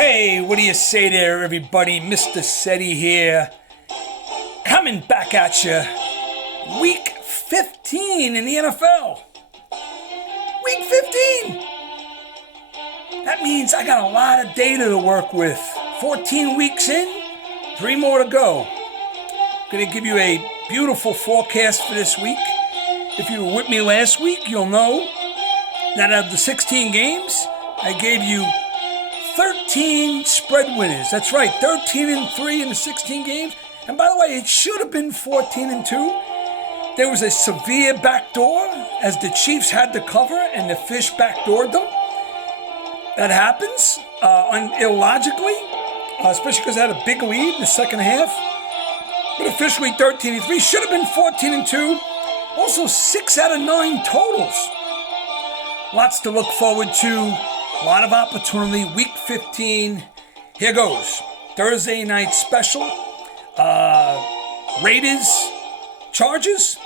Hey, what do you say there, everybody? Mr. Seti here. Coming back at you. Week 15 in the NFL. Week 15! That means I got a lot of data to work with. 14 weeks in, 3 more to go. Going to give you a beautiful forecast for this week. If you were with me last week, you'll know that out of the 16 games, I gave you 13 spread winners. That's right, 13-3 in the 16 games. And by the way, it should have been 14-2. There was a severe backdoor as the Chiefs had to cover and the Fish backdoored them. That happens illogically, especially because they had a big lead in the second half. But officially 13-3, should have been 14-2. Also 6 out of 9 totals. Lots to look forward to. A lot of opportunity. Week 15. Here goes. Thursday night special. Raiders, Chargers.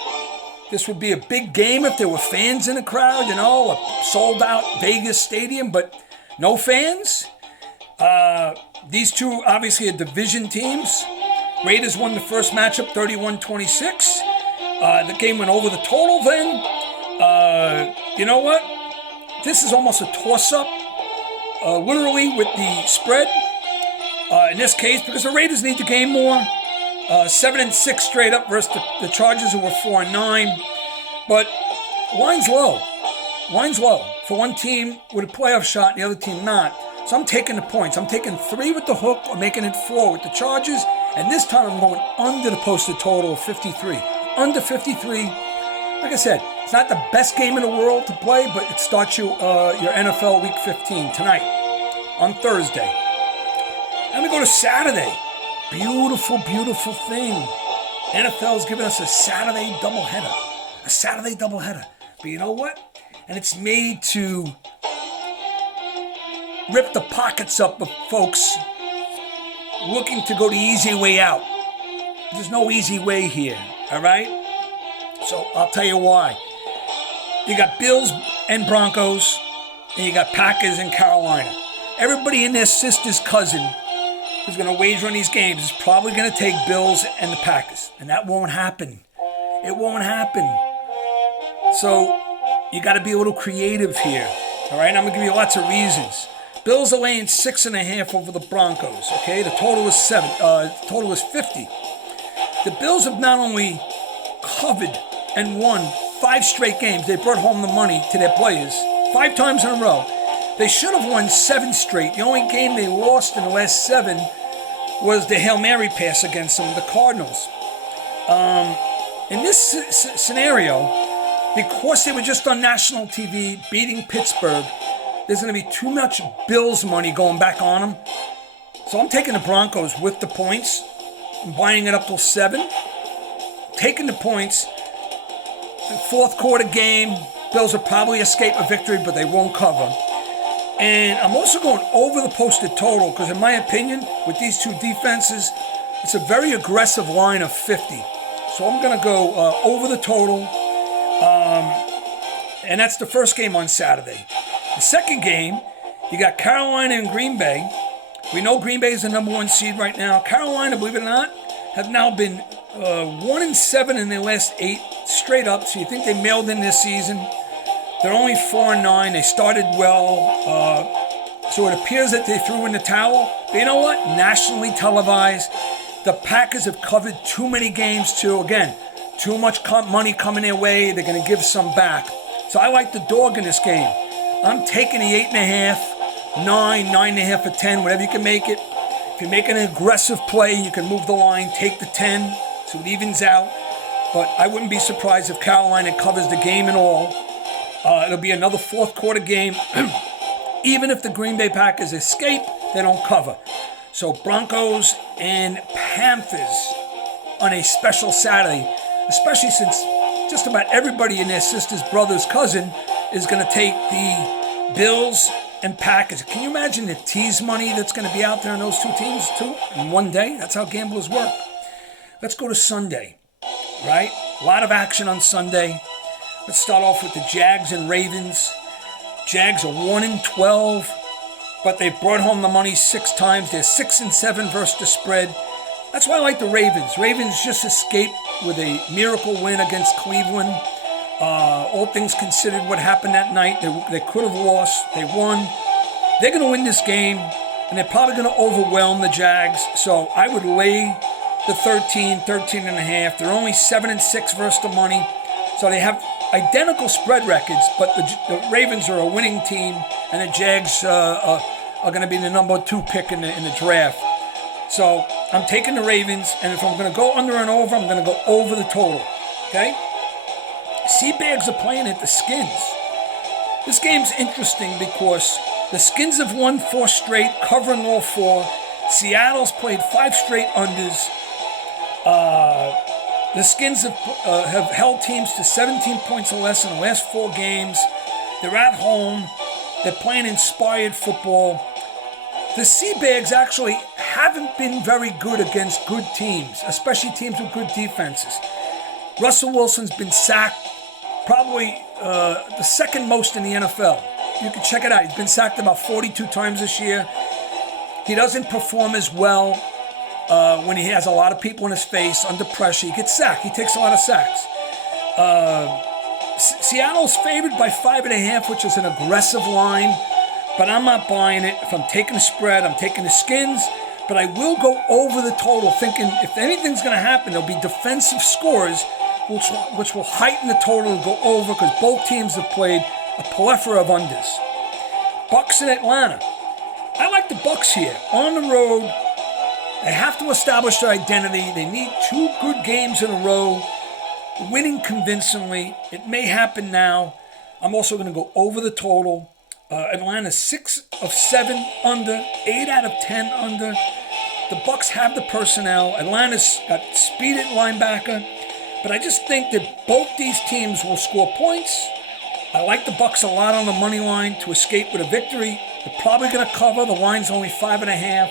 This would be a big game if there were fans in the crowd, a sold out Vegas stadium, but no fans. These two obviously are division teams. Raiders won the first matchup 31-26. The game went over the total then. You know what? This is almost a toss-up, literally with the spread. In this case, because the Raiders need the game more. 7-6 straight up versus the Chargers, who were 4-9. But line's low. Line's low for one team with a playoff shot and the other team not. So I'm taking the points. I'm taking 3 with the hook or making it 4 with the Chargers. And this time I'm going under the posted total of 53. Under 53. Like I said, it's not the best game in the world to play, but it starts your NFL Week 15 tonight on Thursday. Then we go to Saturday. Beautiful, beautiful thing. NFL's giving us a Saturday doubleheader. A Saturday doubleheader. But you know what? And it's made to rip the pockets up of folks looking to go the easy way out. There's no easy way here, all right? So I'll tell you why. You got Bills and Broncos, and you got Packers and Carolina. Everybody and their sister's cousin who's going to wager on these games is probably going to take Bills and the Packers. And that won't happen. It won't happen. So you got to be a little creative here. All right, I'm going to give you lots of reasons. Bills are laying 6.5 over the Broncos. Okay, the total is 50. The Bills have not only covered and won 5 straight games. They brought home the money to their players 5 times in a row. They should have won 7 straight. The only game they lost in the last 7 was the Hail Mary pass against them, the Cardinals. In this scenario, because they were just on national TV beating Pittsburgh, there's going to be too much Bills money going back on them. So I'm taking the Broncos with the points. I'm buying it up till 7. Taking the points. The fourth quarter game, Bills will probably escape a victory, but they won't cover. And I'm also going over the posted total because, in my opinion, with these two defenses, it's a very aggressive line of 50. So I'm going to go over the total. And that's the first game on Saturday. The second game, you got Carolina and Green Bay. We know Green Bay is the number 1 seed right now. Carolina, believe it or not, have now been 1-7 in their last 8 straight up. So you think they mailed in this season. They're only 4-9. They started well. So it appears that they threw in the towel. But you know what? Nationally televised. The Packers have covered too many games too. Again, too much money coming their way. They're going to give some back. So I like the dog in this game. I'm taking the 8.5, 9, 9.5 or 10, whatever you can make it. If you're making an aggressive play, you can move the line, take the 10, so it evens out. But I wouldn't be surprised if Carolina covers the game and all. It'll be another fourth quarter game. Even if the Green Bay Packers escape, they don't cover. So Broncos and Panthers on a special Saturday, especially since just about everybody in their sister's brother's cousin is going to take the Bills and Packers. Can you imagine the tease money that's going to be out there in those two teams too in one day? That's how gamblers work. Let's go to Sunday, right? A lot of action on Sunday. Let's start off with the Jags and Ravens. Jags are 1-12. but they've brought home the money 6 times. They're 6-7 versus the spread. That's why I like the Ravens. Ravens just escaped with a miracle win against Cleveland. All things considered, what happened that night, they could have lost. They won. They're going to win this game, and they're probably going to overwhelm the Jags. So I would lay the 13 and a half. They're only 7-6 versus the money. So they have identical spread records, but the Ravens are a winning team, and the Jags are going to be the number 2 pick in the draft. So I'm taking the Ravens, and if I'm going to go under and over, I'm going to go over the total. Okay? Seabags are playing at the Skins. This game's interesting because the Skins have won 4 straight, covering all 4. Seattle's played 5 straight unders. The Skins have held teams to 17 points or less in the last 4 games. They're at home. They're playing inspired football. The Seabags actually haven't been very good against good teams, especially teams with good defenses. Russell Wilson's been sacked probably the second most in the NFL. You can check it out. He's been sacked about 42 times this year. He doesn't perform as well when he has a lot of people in his face under pressure. He gets sacked. He takes a lot of sacks. Seattle's favored by 5.5, which is an aggressive line, but I'm not buying it. If I'm taking the spread, I'm taking the Skins, but I will go over the total, thinking if anything's going to happen, there'll be defensive scores, which will heighten the total and go over because both teams have played a plethora of unders. Bucks in Atlanta. I like the Bucks here. On the road, they have to establish their identity. They need 2 good games in a row, winning convincingly. It may happen now. I'm also going to go over the total. Atlanta's 6 of 7 under, 8 out of 10 under. The Bucks have the personnel. Atlanta's got speed at linebacker. But I just think that both these teams will score points. I like the Bucks a lot on the money line to escape with a victory. They're probably going to cover. The line's only 5.5.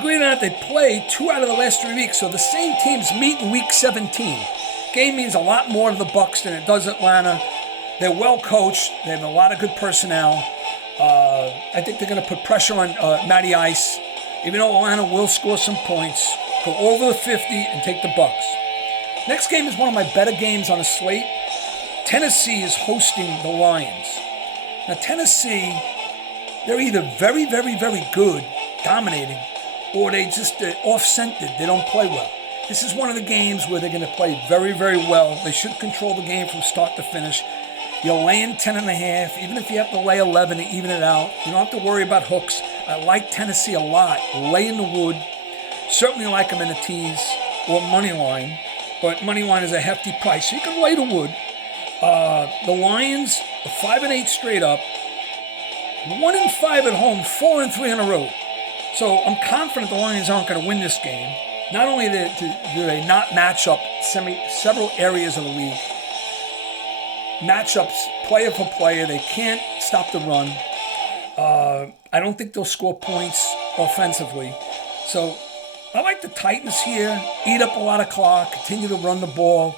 Believe it or not, they play 2 out of the last 3 weeks, so the same teams meet in week 17. Game means a lot more to the Bucks than it does Atlanta. They're well coached. They have a lot of good personnel. I think they're going to put pressure on Matty Ice, even though Atlanta will score some points. Go over the 50 and take the Bucks. Next game is one of my better games on the slate. Tennessee is hosting the Lions. Now, Tennessee, they're either very, very, very good, dominating, or they just off-centered. They don't play well. This is one of the games where they're going to play very, very well. They should control the game from start to finish. You're laying 10.5, even if you have to lay 11 to even it out. You don't have to worry about hooks. I like Tennessee a lot. Lay in the wood. Certainly like them in the tees or money line. But money line is a hefty price, so you can lay the wood. The Lions are 5-8 straight up, 1-5 at home, 4-3 on the road. So I'm confident the Lions aren't going to win this game. Not only do they not match up several areas of the league, matchups player for player, they can't stop the run. I don't think they'll score points offensively. So I like the Titans here, eat up a lot of clock, continue to run the ball.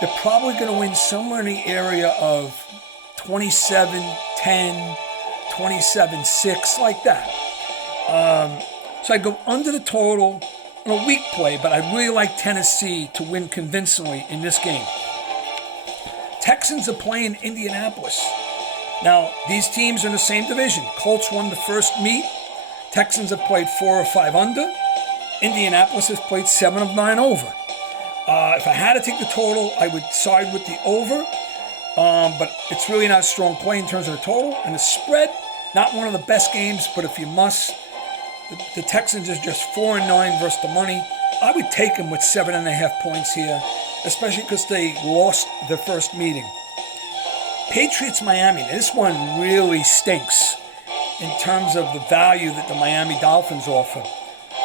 They're probably going to win somewhere in the area of 27-10, 27-6, like that. So I go under the total on a weak play, but I really like Tennessee to win convincingly in this game. Texans are playing Indianapolis. Now, these teams are in the same division. Colts won the first meet. Texans have played 4 or 5 under. Indianapolis has played 7 of 9 over. If I had to take the total, I would side with the over. But it's really not a strong play in terms of the total. And the spread, not one of the best games, but if you must, the Texans is just 4-9 versus the money. I would take them with 7.5 points here, especially because they lost their first meeting. Patriots Miami. This one really stinks in terms of the value that the Miami Dolphins offer.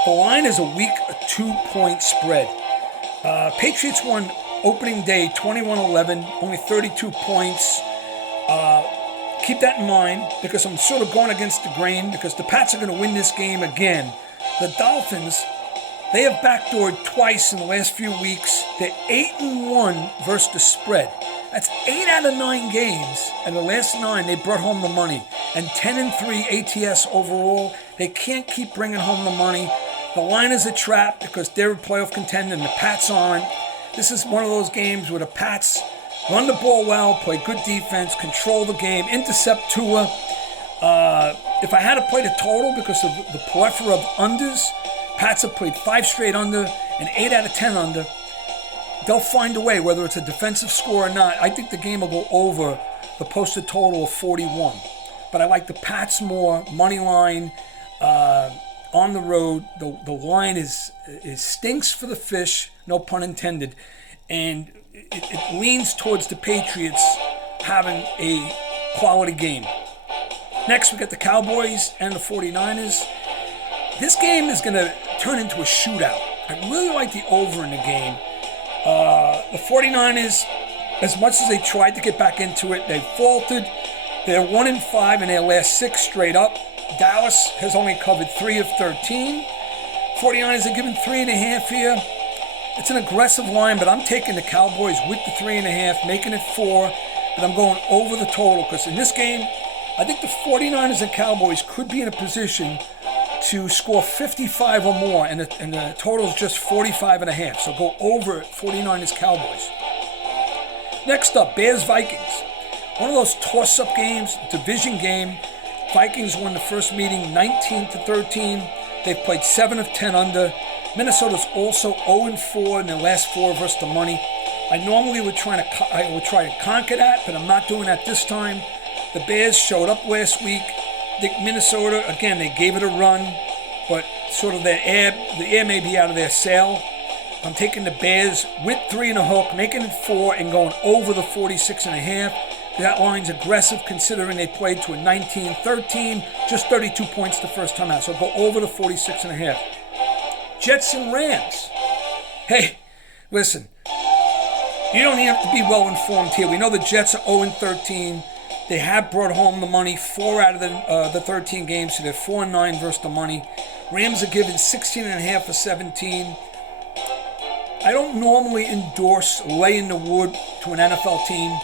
The line is a weak 2-point spread. Patriots won opening day 21-11, only 32 points. Keep that in mind because I'm sort of going against the grain because the Pats are going to win this game again. The Dolphins, they have backdoored twice in the last few weeks. They're 8-1 versus the spread. That's 8 out of 9 games, and the last 9 they brought home the money. And 10-3 ATS overall. They can't keep bringing home the money. The line is a trap because they're a playoff contender and the Pats aren't. This is one of those games where the Pats run the ball well, play good defense, control the game, intercept Tua. If I had to play the total because of the plethora of unders, Pats have played 5 straight under and 8 out of 10 under. They'll find a way, whether it's a defensive score or not. I think the game will go over the posted total of 41. But I like the Pats more, money line, on the road. The line is stinks for the fish, no pun intended. And it leans towards the Patriots having a quality game. Next, we got the Cowboys and the 49ers. This game is going to turn into a shootout. I really like the over in the game. The 49ers, as much as they tried to get back into it, they faltered. They're 1-5 in their last 6 straight up. Dallas has only covered 3 of 13. 49ers are given 3.5 here. It's an aggressive line, but I'm taking the Cowboys with the 3.5, making it 4, but I'm going over the total because in this game, I think the 49ers and Cowboys could be in a position to score 55 or more, and the total is just 45.5. So go over 49ers Cowboys. Next up, Bears Vikings. One of those toss-up games, division game. Vikings won the first meeting 19-13. They've played 7 of 10 under. Minnesota's also 0-4 in their last 4 versus the money. I normally would try to conquer that, but I'm not doing that this time. The Bears showed up last week. I think Minnesota, again, they gave it a run, but sort of the air may be out of their sail. I'm taking the Bears with 3 and a hook, making it 4, and going over the 46.5. That line's aggressive considering they played to a 19-13, just 32 points the first time out. So go over the 46.5. Jets and Rams. Hey, listen, you don't have to be well informed here. We know the Jets are 0-13. They have brought home the money 4 out of the 13 games, so they're 4-9 versus the money. Rams are given 16.5 for 17. I don't normally endorse laying the wood to an NFL team.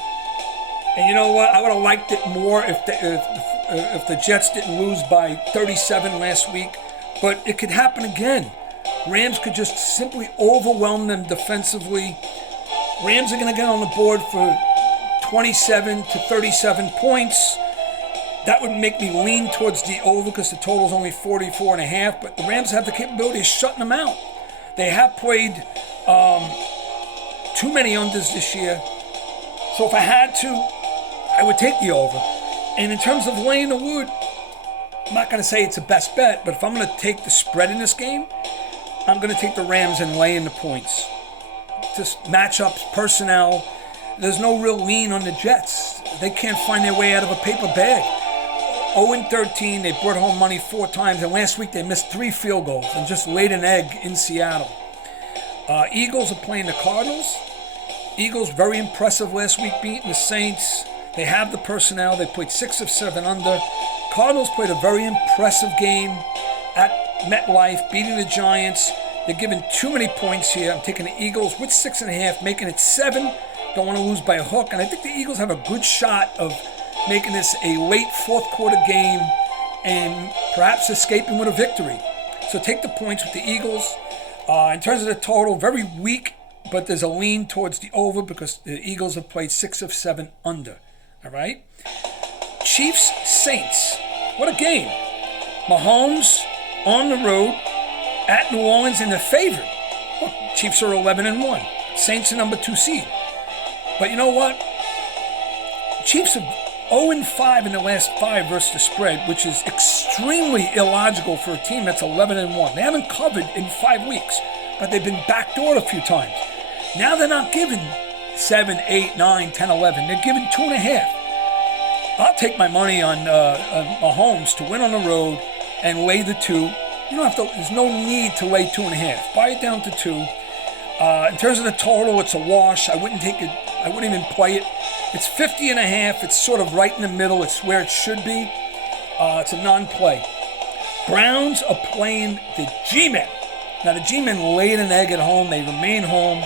And you know what? I would have liked it more if the Jets didn't lose by 37 last week. But it could happen again. Rams could just simply overwhelm them defensively. Rams are going to get on the board for 27 to 37 points. That would make me lean towards the over because the total is only 44.5. But the Rams have the capability of shutting them out. They have played too many unders this year. So if I had to, I would take the over. And in terms of laying the wood, I'm not going to say it's the best bet, but if I'm going to take the spread in this game, I'm going to take the Rams and lay in the points. Just matchups, personnel. There's no real lean on the Jets. They can't find their way out of a paper bag. 0-13, they brought home money 4 times, and last week they missed 3 field goals and just laid an egg in Seattle. Eagles are playing the Cardinals. Eagles very impressive last week, beating the Saints. They have the personnel. They played 6 of 7 under. Cardinals played a very impressive game at MetLife, beating the Giants. They're giving too many points here. I'm taking the Eagles with 6.5, making it 7. Don't want to lose by a hook. And I think the Eagles have a good shot of making this a late fourth quarter game and perhaps escaping with a victory. So take the points with the Eagles. In terms of the total, very weak, but there's a lean towards the over because the Eagles have played 6 of 7 under. All right? Chiefs, Saints. What a game. Mahomes on the road at New Orleans in the favorite. Look, Chiefs are 11-1. Saints are number 2 seed. But you know what? Chiefs are 0-5 in the last 5 versus the spread, which is extremely illogical for a team that's 11-1. They haven't covered in 5 weeks, but they've been backdoored a few times. Now they're not given 7, 8, 9, 10, 11. They're given 2.5. I'll take my money on Mahomes to win on the road and lay the 2. You don't have to. There's no need to lay 2.5. Buy it down to 2. In terms of the total, it's a wash. I wouldn't take it. I wouldn't even play it. It's 50.5. It's sort of right in the middle. It's where it should be. It's a non-play. Browns are playing the G-Men. Now, the G-Men laid an egg at home. They remain home.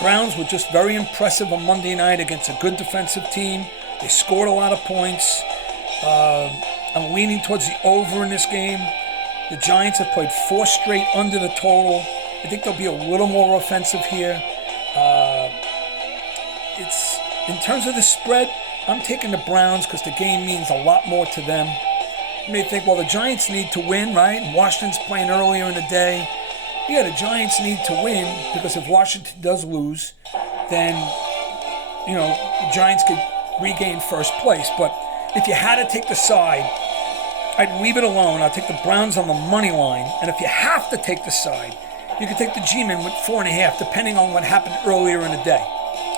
Browns were just very impressive on Monday night against a good defensive team. They scored a lot of points. I'm leaning towards the over in this game. The Giants have played 4 straight under the total. I think they'll be a little more offensive here. It's in terms of the spread, I'm taking the Browns because the game means a lot more to them. You may think, well, the Giants need to win, right? And Washington's playing earlier in the day. Yeah, the Giants need to win because if Washington does lose, then, the Giants could regain first place. But if you had to take the side, I'd leave it alone. I'll take the Browns on the money line. And if you have to take the side, you can take the G-Men with 4.5, depending on what happened earlier in the day.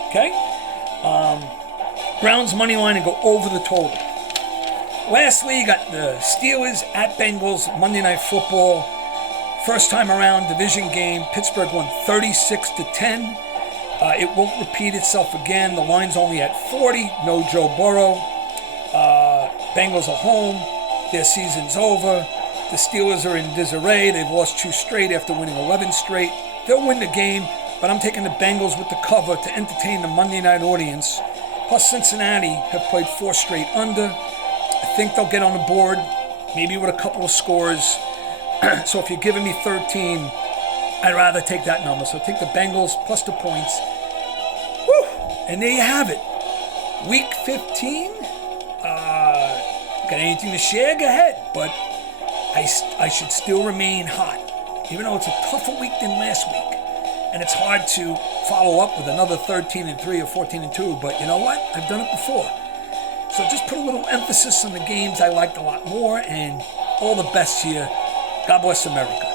Okay? Browns money line and go over the total. Lastly, you got the Steelers at Bengals, Monday Night Football. First time around, division game. Pittsburgh won 36-10. It won't repeat itself again. The line's only at 40. No Joe Burrow. Bengals are home. Their season's over. The Steelers are in disarray. They've lost 2 straight after winning 11 straight. They'll win the game, but I'm taking the Bengals with the cover to entertain the Monday night audience. Plus, Cincinnati have played 4 straight under. I think they'll get on the board, maybe with a couple of scores. So if you're giving me 13, I'd rather take that number. So take the Bengals plus the points. Woo! And there you have it. Week 15. Got anything to share? Go ahead. But I should still remain hot, even though it's a tougher week than last week. And it's hard to follow up with another 13-3 or 14-2. But you know what? I've done it before. So just put a little emphasis on the games I liked a lot more. And all the best to you. God bless America.